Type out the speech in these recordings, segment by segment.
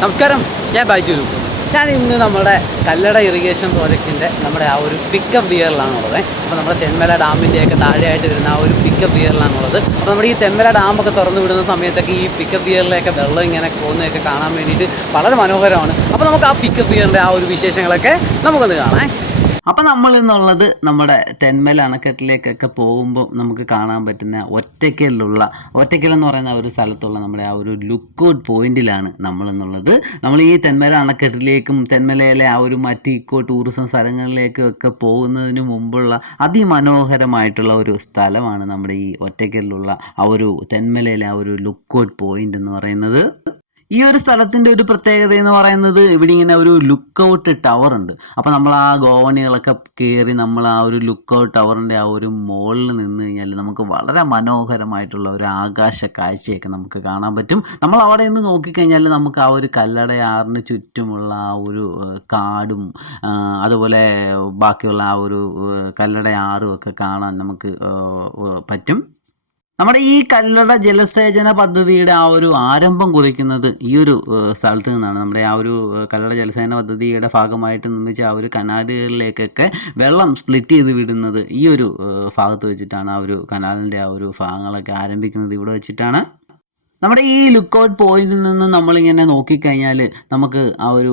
നമസ്കാരം ഞാൻ ബൈജു ലൂക്കോസ്. ഞാൻ ഇന്ന് നമ്മുടെ കല്ലട ഇറിഗേഷൻ പ്രോജക്റ്റിന്റെ നമ്മുടെ ആ ഒരു പിക്കപ്പ് ബിയറിലാണുള്ളത് അപ്പോൾ നമ്മുടെ തെന്മല ഡാമിന്റെയൊക്കെ താഴെയായിട്ട് വരുന്ന ആ ഒരു പിക്കപ്പ് ബിയറിലാണുള്ളത് അപ്പോൾ നമ്മുടെ ഈ തെന്മല ഡാമൊക്കെ തുറന്നു വിടുന്ന സമയത്തൊക്കെ ഈ പിക്കപ്പ് ബിയറിലേക്ക് വെള്ളം ഇങ്ങനെ പോകുന്നതൊക്കെ കാണാൻ വേണ്ടിയിട്ട് വളരെ മനോഹരമാണ്. അപ്പോൾ നമുക്ക് ആ പിക്കപ്പ് ബിയറിന്റെ ആ ഒരു വിശേഷങ്ങളൊക്കെ നമുക്കൊന്ന് കാണാം. അപ്പം നമ്മൾ എന്നുള്ളത് നമ്മുടെ തെന്മല അണക്കെട്ടിലേക്കൊക്കെ പോകുമ്പോൾ നമുക്ക് കാണാൻ പറ്റുന്ന ഒറ്റയ്ക്കലുള്ള ഒറ്റയ്ക്കൽ എന്ന് പറയുന്ന ഒരു സ്ഥലത്തുള്ള നമ്മുടെ ആ ഒരു ലുക്ക് ഔട്ട് പോയിന്റിലാണ് നമ്മൾ എന്നുള്ളത്. നമ്മൾ ഈ തെന്മല അണക്കെട്ടിലേക്കും തെന്മലയിലെ ആ ഒരു മറ്റ് ഇക്കോ ടൂറിസം സ്ഥലങ്ങളിലേക്കും ഒക്കെ പോകുന്നതിന് മുമ്പുള്ള അതിമനോഹരമായിട്ടുള്ള ഒരു സ്ഥലമാണ് നമ്മുടെ ഈ ഒറ്റയ്ക്കലിലുള്ള ആ ഒരു തെന്മലയിലെ ആ ഒരു ലുക്ക് ഔട്ട് പോയിന്റ് എന്ന് പറയുന്നത്. ഈ ഒരു സ്ഥലത്തിന്റെ ഒരു പ്രത്യേകത എന്ന് പറയുന്നത് ഇവിടെ ഇങ്ങനെ ഒരു ലുക്ക് ഔട്ട് ടവർ ഉണ്ട്. അപ്പോൾ നമ്മൾ ആ ഗോവണികളൊക്കെ കയറി നമ്മൾ ആ ഒരു ലുക്ക് ഔട്ട് ടവറിന്റെ ആ ഒരു മുകളിൽ നിന്ന് കഴിഞ്ഞാൽ നമുക്ക് വളരെ മനോഹരമായിട്ടുള്ള ഒരു ആകാശ കാഴ്ചയൊക്കെ നമുക്ക് കാണാൻ പറ്റും. നമ്മൾ അവിടെ നിന്ന് നോക്കിക്കഴിഞ്ഞാൽ നമുക്ക് ആ ഒരു കല്ലടയാറിന് ചുറ്റുമുള്ള ആ ഒരു കാടും അതുപോലെ ബാക്കിയുള്ള ആ ഒരു കല്ലടയാറും ഒക്കെ കാണാൻ നമുക്ക് പറ്റും. നമ്മുടെ ഈ കല്ലട ജലസേചന പദ്ധതിയുടെ ആ ഒരു ആരംഭം കുറിക്കുന്നത് ഈ ഒരു സ്ഥലത്ത് നിന്നാണ്. നമ്മുടെ ആ ഒരു കല്ലട ജലസേചന പദ്ധതിയുടെ ഭാഗമായിട്ട് നിർമ്മിച്ച ആ ഒരു കനാലുകളിലേക്കൊക്കെ വെള്ളം സ്പ്ലിറ്റ് ചെയ്ത് വിടുന്നത് ഈ ഒരു ഭാഗത്ത് വെച്ചിട്ടാണ് ആ ഒരു കനാലിന്റെ ആ ഒരു ഭാഗങ്ങളൊക്കെ ആരംഭിക്കുന്നത്. ഇവിടെ വെച്ചിട്ടാണ് നമ്മുടെ ഈ ലുക്ക് ഔട്ട് പോയിന്റിൽ നിന്ന് നമ്മളിങ്ങനെ നോക്കിക്കഴിഞ്ഞാൽ നമുക്ക് ആ ഒരു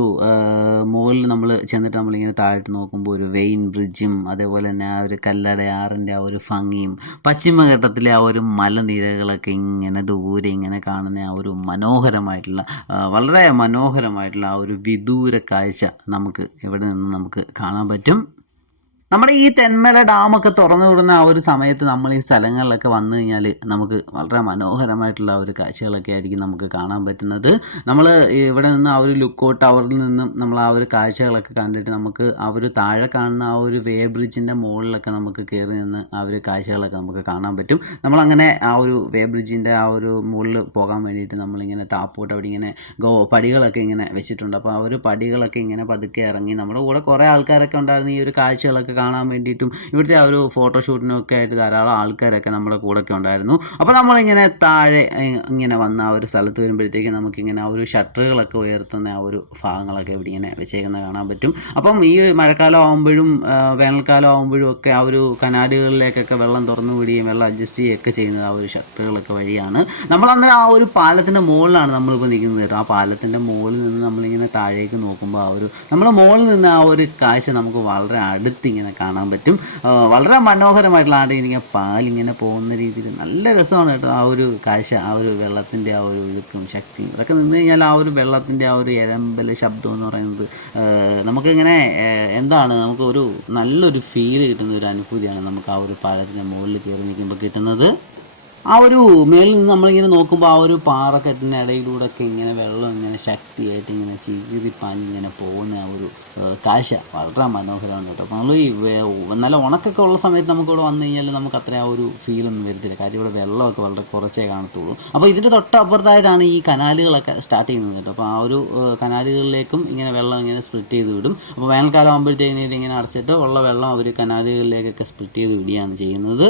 മുകളിൽ നമ്മൾ ചെന്നിട്ട് നമ്മളിങ്ങനെ താഴോട്ട് നോക്കുമ്പോൾ ഒരു വെയിൻ ബ്രിഡ്ജും അതേപോലെ തന്നെ ആ ഒരു കല്ലടയാറിന്റെ ആ ഒരു ഭംഗിയും പശ്ചിമഘട്ടത്തിലെ ആ ഒരു മലനിരകളൊക്കെ ഇങ്ങനെ ദൂരെ ഇങ്ങനെ കാണുന്ന ആ ഒരു മനോഹരമായിട്ടുള്ള വളരെ മനോഹരമായിട്ടുള്ള ആ ഒരു വിദൂര കാഴ്ച നമുക്ക് ഇവിടെ നിന്ന് നമുക്ക് കാണാൻ പറ്റും. നമ്മുടെ ഈ തെന്മല ഡാമൊക്കെ തുറന്നു വിടുന്ന ആ ഒരു സമയത്ത് നമ്മൾ ഈ സ്ഥലങ്ങളിലൊക്കെ വന്നു കഴിഞ്ഞാൽ നമുക്ക് വളരെ മനോഹരമായിട്ടുള്ള ഒരു കാഴ്ചകളൊക്കെ ആയിരിക്കും നമുക്ക് കാണാൻ പറ്റുന്നത് നമ്മൾ ഇവിടെ നിന്ന് ആ ഒരു ലുക്ക് ഔട്ട് ടവറിൽ നിന്നും നമ്മൾ ആ ഒരു കാഴ്ചകളൊക്കെ കണ്ടിട്ട് നമുക്ക് ആ ഒരു താഴെ കാണുന്ന ആ ഒരു വേ ബ്രിഡ്ജിന്റെ മുകളിലൊക്കെ നമുക്ക് കയറി നിന്ന് ആ ഒരു കാഴ്ചകളൊക്കെ നമുക്ക് കാണാൻ പറ്റും നമ്മളങ്ങനെ ആ ഒരു വേ ബ്രിഡ്ജിന്റെ ആ ഒരു മുകളിൽ പോകാൻ വേണ്ടിയിട്ട് നമ്മളിങ്ങനെ താപ്പോട്ട് അവിടെ ഇങ്ങനെ ഗോ പടികളൊക്കെ ഇങ്ങനെ വെച്ചിട്ടുണ്ട് അപ്പോൾ ആ ഒരു പടികളൊക്കെ ഇങ്ങനെ പതുക്കെ ഇറങ്ങി നമ്മുടെ കൂടെ കുറേ ആൾക്കാരൊക്കെ ഉണ്ടായിരുന്നു ഈ ഒരു കാഴ്ചകളൊക്കെ കാണാൻ വേണ്ടിയിട്ടും ഇവിടുത്തെ ആ ഒരു ഫോട്ടോഷൂട്ടിനൊക്കെ ആയിട്ട് ധാരാളം ആൾക്കാരൊക്കെ നമ്മുടെ കൂടെയൊക്കെ ഉണ്ടായിരുന്നു. അപ്പോൾ നമ്മളിങ്ങനെ താഴെ ഇങ്ങനെ വന്ന ആ ഒരു സ്ഥലത്ത് വരുമ്പോഴത്തേക്ക് നമുക്കിങ്ങനെ ആ ഒരു ഷട്ടറുകളൊക്കെ ഉയർത്തുന്ന ആ ഒരു ഭാഗങ്ങളൊക്കെ ഇവിടെ ഇങ്ങനെ വെച്ചേക്കുന്നത് കാണാൻ പറ്റും. അപ്പം ഈ മഴക്കാലം ആകുമ്പോഴും വേനൽക്കാലം ആകുമ്പോഴും ഒക്കെ ആ ഒരു കനാലുകളിലേക്കൊക്കെ വെള്ളം തുറന്നു വിടുകയും വെള്ളം അഡ്ജസ്റ്റ് ചെയ്യുകയൊക്കെ ചെയ്യുന്നത് ആ ഒരു ഷട്ടറുകളൊക്കെ വഴിയാണ്. നമ്മൾ അന്നേരം ആ ഒരു പാലത്തിന്റെ മുകളിലാണ് നമ്മളിപ്പോൾ നിൽക്കുന്നത് കേട്ടോ. ആ പാലത്തിന്റെ മുകളിൽ നിന്ന് നമ്മളിങ്ങനെ താഴേക്ക് നോക്കുമ്പോൾ ആ ഒരു നമ്മൾ മുകളിൽ നിന്ന് ആ ഒരു കാഴ്ച നമുക്ക് വളരെ അടുത്തിങ്ങനെ കാണാൻ പറ്റും. വളരെ മനോഹരമായിട്ടുള്ള ആടെ ഇങ്ങനെ പാലിങ്ങനെ പോകുന്ന രീതിയിൽ നല്ല രസമാണ് കേട്ടോ ആ ഒരു കാഴ്ച ആ ഒരു വെള്ളത്തിന്റെ ആ ഒരു ഒഴുക്കും ശക്തിയും. ഇതൊക്കെ നിന്ന് കഴിഞ്ഞാൽ ആ ഒരു വെള്ളത്തിന്റെ ആ ഒരു എരമ്പൽ ശബ്ദം എന്ന് പറയുന്നത് നമുക്കിങ്ങനെ എന്താണ് നമുക്ക് ഒരു നല്ലൊരു ഫീൽ കിട്ടുന്ന ഒരു അനുഭൂതിയാണ് നമുക്ക് ആ ഒരു പാലത്തിന്റെ മുകളിൽ കയറി നിൽക്കുമ്പോൾ കിട്ടുന്നത്. ആ ഒരു മേളിൽ നിന്ന് നമ്മളിങ്ങനെ നോക്കുമ്പോൾ ആ ഒരു പാറക്കെട്ടിന്റെ ഇടയിലൂടെ ഒക്കെ ഇങ്ങനെ വെള്ളം ഇങ്ങനെ ശക്തിയായിട്ട് ഇങ്ങനെ ചീറിപ്പാഞ്ഞ് ഇങ്ങനെ പോകുന്ന ആ ഒരു കാഴ്ച വളരെ മനോഹരമാണ് കേട്ടോ. അപ്പോൾ നമ്മൾ ഈ നല്ല ഉണക്കൊക്കെ ഉള്ള സമയത്ത് നമുക്കിവിടെ വന്നു കഴിഞ്ഞാൽ നമുക്ക് അത്ര ആ ഒരു ഫീലൊന്നും വരത്തില്ല. കാര്യം ഇവിടെ വെള്ളമൊക്കെ വളരെ കുറച്ചേ കാണത്തുള്ളൂ. അപ്പോൾ ഇതിന്റെ തൊട്ടപ്പുറത്തായിട്ടാണ് ഈ കനാലുകളൊക്കെ സ്റ്റാർട്ട് ചെയ്യുന്നത് കേട്ടോ. അപ്പോൾ ആ ഒരു കനാലുകളിലേക്കും ഇങ്ങനെ വെള്ളം ഇങ്ങനെ സ്പ്ലിറ്റ് ചെയ്ത് വിടും. അപ്പോൾ വേനൽക്കാലം ആകുമ്പോഴത്തേക്കിനും ഇതിങ്ങനെ അടച്ചിട്ട് ഉള്ള വെള്ളം അവർ കനാലുകളിലേക്കൊക്കെ സ്പ്ലിറ്റ് ചെയ്ത് വിടുകയാണ് ചെയ്യുന്നത്.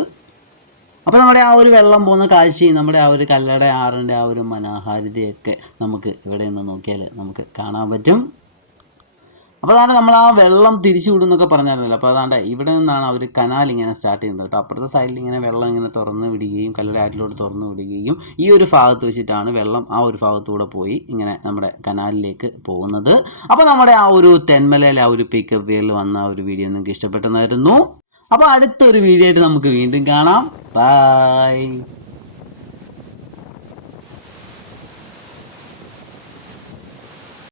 അപ്പോൾ നമ്മുടെ ആ ഒരു വെള്ളം പോകുന്ന കാഴ്ചയും നമ്മുടെ ആ ഒരു കല്ലട ആറിന്റെ ആ ഒരു മനോഹാരിതയൊക്കെ നമുക്ക് ഇവിടെ നിന്ന് നോക്കിയാൽ നമുക്ക് കാണാൻ പറ്റും. അപ്പോൾ അതാണ് നമ്മൾ ആ വെള്ളം തിരിച്ചു വിടുന്നൊക്കെ പറഞ്ഞായിരുന്നല്ലോ. അപ്പോൾ അതാണ്ട് ഇവിടെ നിന്നാണ് അവർ കനാൽ ഇങ്ങനെ സ്റ്റാർട്ട് ചെയ്യുന്നത് കേട്ടോ. അപ്പുറത്തെ സൈഡിൽ ഇങ്ങനെ വെള്ളം ഇങ്ങനെ തുറന്ന് വിടുകയും കല്ലട ആറ്റിലോട്ട് തുറന്ന് വിടുകയും ഈ ഒരു ഭാഗത്ത് വെച്ചിട്ടാണ് വെള്ളം ആ ഒരു ഭാഗത്തൂടെ പോയി ഇങ്ങനെ നമ്മുടെ കനാലിലേക്ക് പോകുന്നത്. അപ്പോൾ നമ്മുടെ ആ ഒരു തെന്മലയിലെ ആ ഒരു പിക്കപ്പ് വേയിൽ വന്ന ആ ഒരു വീഡിയോ നിങ്ങൾക്ക് ഇഷ്ടപ്പെട്ടെന്നായിരുന്നു. അപ്പോൾ അടുത്തൊരു വീഡിയോ ആയിട്ട് നമുക്ക് വീണ്ടും കാണാം. Bye!